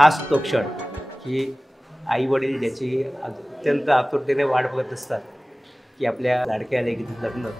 हाच तो क्षण की आई वडील ज्याची अत्यंत आतुरतेने वाट बघत असतात की आपल्या लाडक्या लेकीचं लग्न